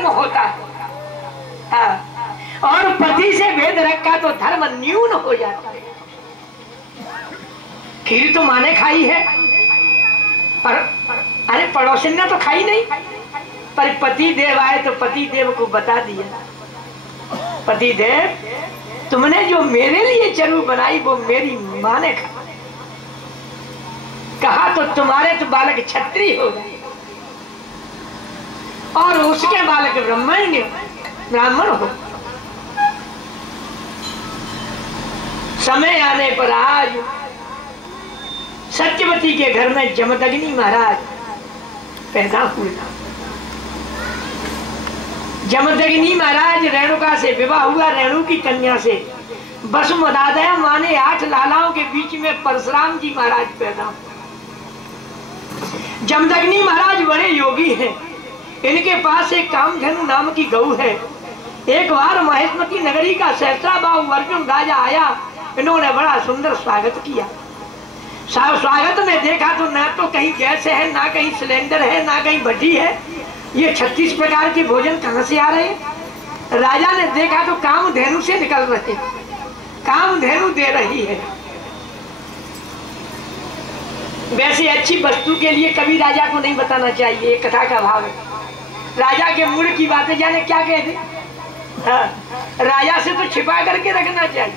धर्म होता है। हाँ। और पति से भेद रखा तो धर्म न्यून हो जाता है। खीर तो माने खाई है, पर अरे पड़ोसी ने तो खाई नहीं, पर पति देव आए तो पति देव को बता दिया, पति देव तुमने जो मेरे लिए चरू बनाई वो मेरी माँ ने कहा तो तुम्हारे तो बालक क्षत्रिय हो गए और उसके बालक ब्राह्मण हो। समय आने पर आज सत्यवती के घर में जमदग्नि महाराज पैदा हुए। जमदग्नि महाराज रेणुका से विवाह हुआ, रेणु की कन्या से। वसुमदादय माने 8 लालाओं के बीच में परशुराम जी महाराज पैदा हुए। जमदग्नि महाराज बड़े योगी हैं। इनके पास एक कामधेनु नाम की गऊ है। एक बार महेशमती नगरी का सहस्त्राबाहु अर्जुन राजा आया, इन्होंने बड़ा सुंदर स्वागत किया। स्वागत में देखा तो ना तो कहीं गैस है, ना कहीं सिलेंडर है, ना कहीं भट्टी है। ये 36 प्रकार के भोजन कहाँ से आ रहे हैं? राजा ने देखा तो कामधेनु से निकल रहे, कामधेनु दे रही है। वैसे अच्छी वस्तु के लिए कभी राजा को नहीं बताना चाहिए, कथा का भाव है। राजा के मूड की बातें जाने क्या कहते। हाँ, राजा से तो छिपा करके रखना चाहिए।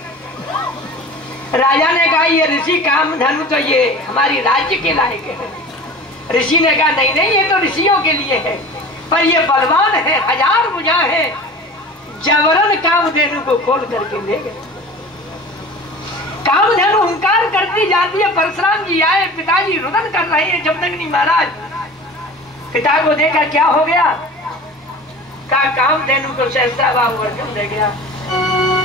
राजा ने कहा ये ऋषि कामधेनु तो ये हमारी राज्य के लायक है। ऋषि ने कहा नहीं नहीं, ये तो ऋषियों के लिए है, पर ये बलवान है, 1000 भुजा है। जबरन कामधेनु को खोल करके ले गए। कामधेनु हुंकार करती जाती है। परशुराम जी आए, पिताजी रुदन कर रहे हैं। जमदग्नि महाराज पिता को देखा क्या हो गया, कहा कामधेनु को सहस्त्राबाहु अर्जुन ले गया।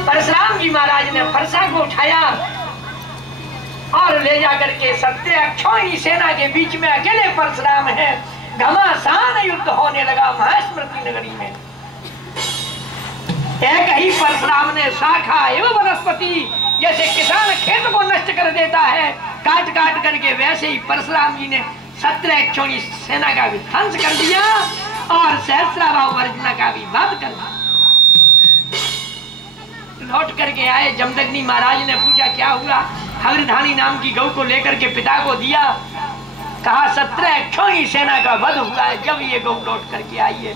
परशुराम जी महाराज ने फरसा को उठाया और ले जाकर के सत्य अक्षौहिणी सेना के बीच में अकेले परशुराम है। घमासान युद्ध होने लगा महेशमती नगरी में। एक ही परशुराम ने शाखा एवं वनस्पति, जैसे किसान खेत को नष्ट कर देता है काट काट करके, वैसे ही परशुराम जी ने 17 अक्षौहिणी सेना का भी ध्वंस कर दिया और सहस्त्राबाहु अर्जुन का भी वध कर दिया। लौट करके आए। जमदग्नि महाराज ने पूछा क्या हुआ। हरिधानी नाम की गऊ को लेकर के पिता को दिया। कहा 17 अक्षौहिणी सेना का वध हुआ है। जब ये गऊ लौट करके आई है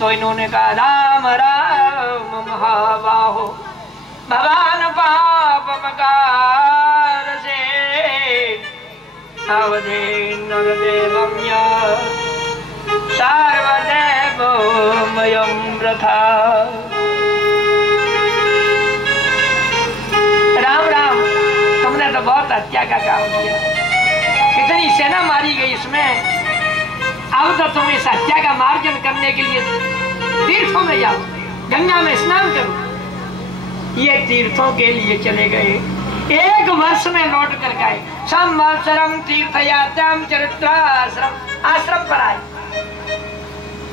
तो इन्होंने कहा राम राम महाबाहो भगवान पाप मकार से अवधे नरदेवम सार्वदेवमयं व्रथा। राम राम, तुमने तो बहुत हत्या का काम किया, कितनी सेना मारी गई इसमें। अब तो तुम इस हत्या का मार्जन करने के लिए तीर्थों में जाओ, गंगा में स्नान करो। ये तीर्थों के लिए चले गए। 1 वर्ष में लौट कर गए। संवत्सरम तीर्थयात्राम चरित्राश्रम, आश्रम पर आए।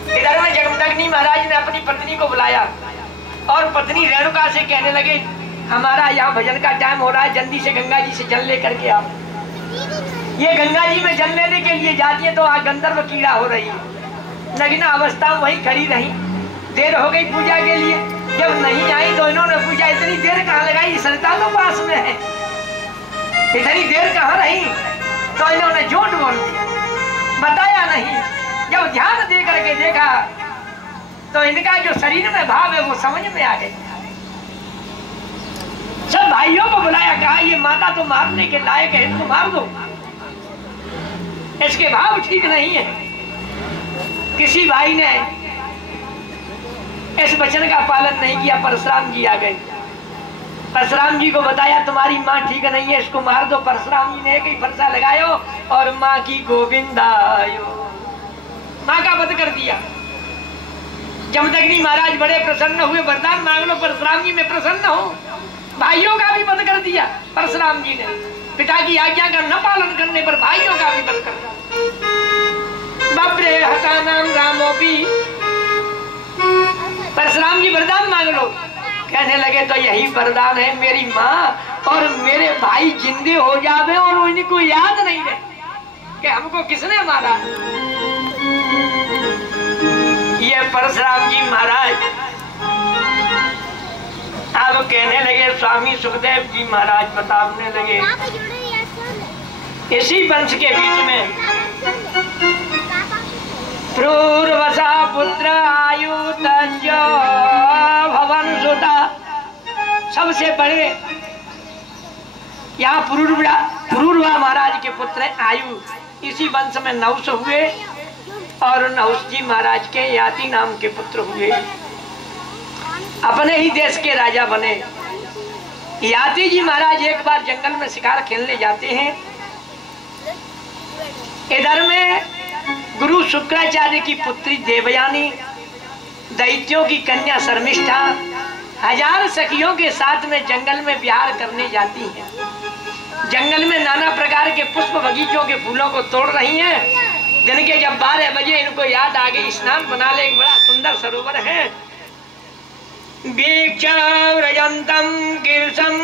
इधर में जमदग्नि महाराज ने अपनी पत्नी को बुलाया और पत्नी रेणुका से कहने लगे हमारा यहाँ भजन का टाइम हो रहा है, जल्दी से गंगा जी से जल लेकर के आओ। ये गंगा जी में जल लेने के लिए जाती है तो वहाँ गंधर्व कीड़ा हो रही है। नग्न अवस्था में वहीं खड़ी रही। देर हो गई पूजा के लिए। जब नहीं आई तो इन्होंने पूछा इतनी देर कहाँ लगाई, सरिता तो पास में है, इतनी देर कहाँ रही। तो इन्होंने झूठ बोल दिया, बताया नहीं। जब ध्यान दे करके देखा तो इनका जो शरीर में भाव है वो समझ में आ गई। सब भाइयों को बुलाया, कहा ये माता तो मारने के लायक है, इसको मार दो, इसके भाव ठीक नहीं है। किसी भाई ने इस वचन का पालन नहीं किया। परशुराम जी आ गए। परशुराम जी को बताया तुम्हारी माँ ठीक नहीं है, इसको मार दो। परशुराम जी ने एक ही फरसा लगायो और माँ की गोविंदायो, माँ का वध कर दिया। जमदग्नि महाराज बड़े प्रसन्न हुए, वरदान मांग लो परशुराम जी मैं प्रसन्न हूँ। भाइयों का भी वध कर दिया परशुराम जी ने। पिता की आज्ञा का न पालन करने पर भाइयों का भी वध कर दिया। बापरे हतानाम रामोपी। परशुराम जी वरदान मांग लो। कहने लगे तो यही वरदान है, मेरी माँ और मेरे भाई जिंदे हो जावे और इनको याद नहीं रहे कि हमको किसने मारा। ये ये परशुराम जी महाराज अब कहने लगे, स्वामी सुखदेव जी महाराज बताने लगे, इसी वंश के बीच में प्रूर्वसा पुत्र आयुतंजो भवन सुता, सबसे बड़े यहाँ पुरूरवा महाराज के पुत्र आयु, इसी वंश में नहुष हुए और नहुष जी महाराज के याति नाम के पुत्र हुए, अपने ही देश के राजा बने। याति जी महाराज एक बार जंगल में शिकार खेलने जाते हैं। इधर में गुरु शुक्राचार्य की पुत्री देवयानी, दैत्यों की कन्या शर्मिष्ठा 1000 सखियों के साथ में जंगल में विहार करने जाती हैं। जंगल में नाना प्रकार के पुष्प बगीचों के फूलों को तोड़ रही हैं। दिन के जब 12 बजे इनको याद आ गई, स्नान बना ले, एक बड़ा सुंदर सरोवर है। वीक्षाव्रजन्तं कीर्षं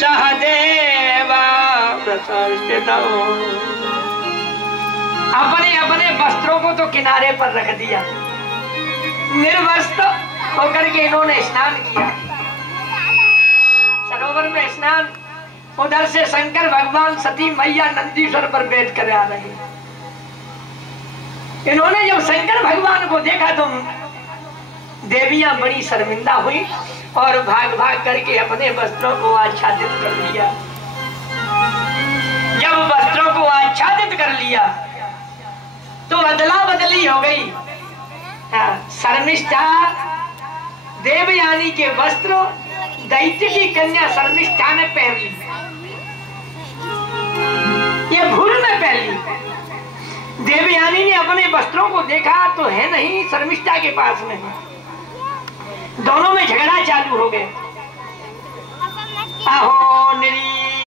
सहदेवा प्रसस्थितौ, अपने अपने वस्त्रों को तो किनारे पर रख दिया, निर्वस्त्र होकर के इन्होंने स्नान किया। सरोवर में स्नान, उधर से शंकर भगवान सती मैया नंदीश्वर पर बैठ कर आ रहे। इन्होंने जब शंकर भगवान को देखा तो देवियां बड़ी शर्मिंदा हुई और भाग भाग करके अपने वस्त्रों को आच्छादित कर लिया। जब वस्त्रों को आच्छादित कर लिया तो अदला बदली हो गई। शर्मिष्ठा देवयानी के वस्त्र दैत्य की कन्या शर्मिष्ठा ने पहन ली, ये भूल में पहन ली। देवयानी ने अपने वस्त्रों को देखा तो है नहीं, शर्मिष्ठा के पास में है। दोनों में झगड़ा चालू हो गए। अहो निरी